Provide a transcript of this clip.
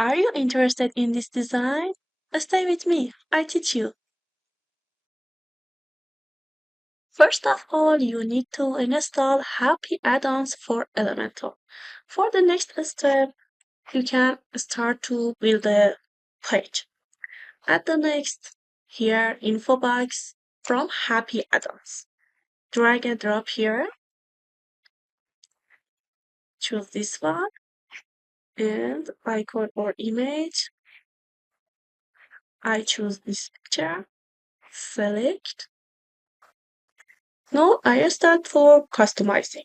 Are you interested in this design? Stay with me, I teach you. First of all, you need to install Happy Add-ons for Elementor. For the next step, you can start to build a page. Add the next here info box from Happy Add-ons. Drag and drop here. Choose this one and icon or image. I choose this picture. Select. Now I start for customizing.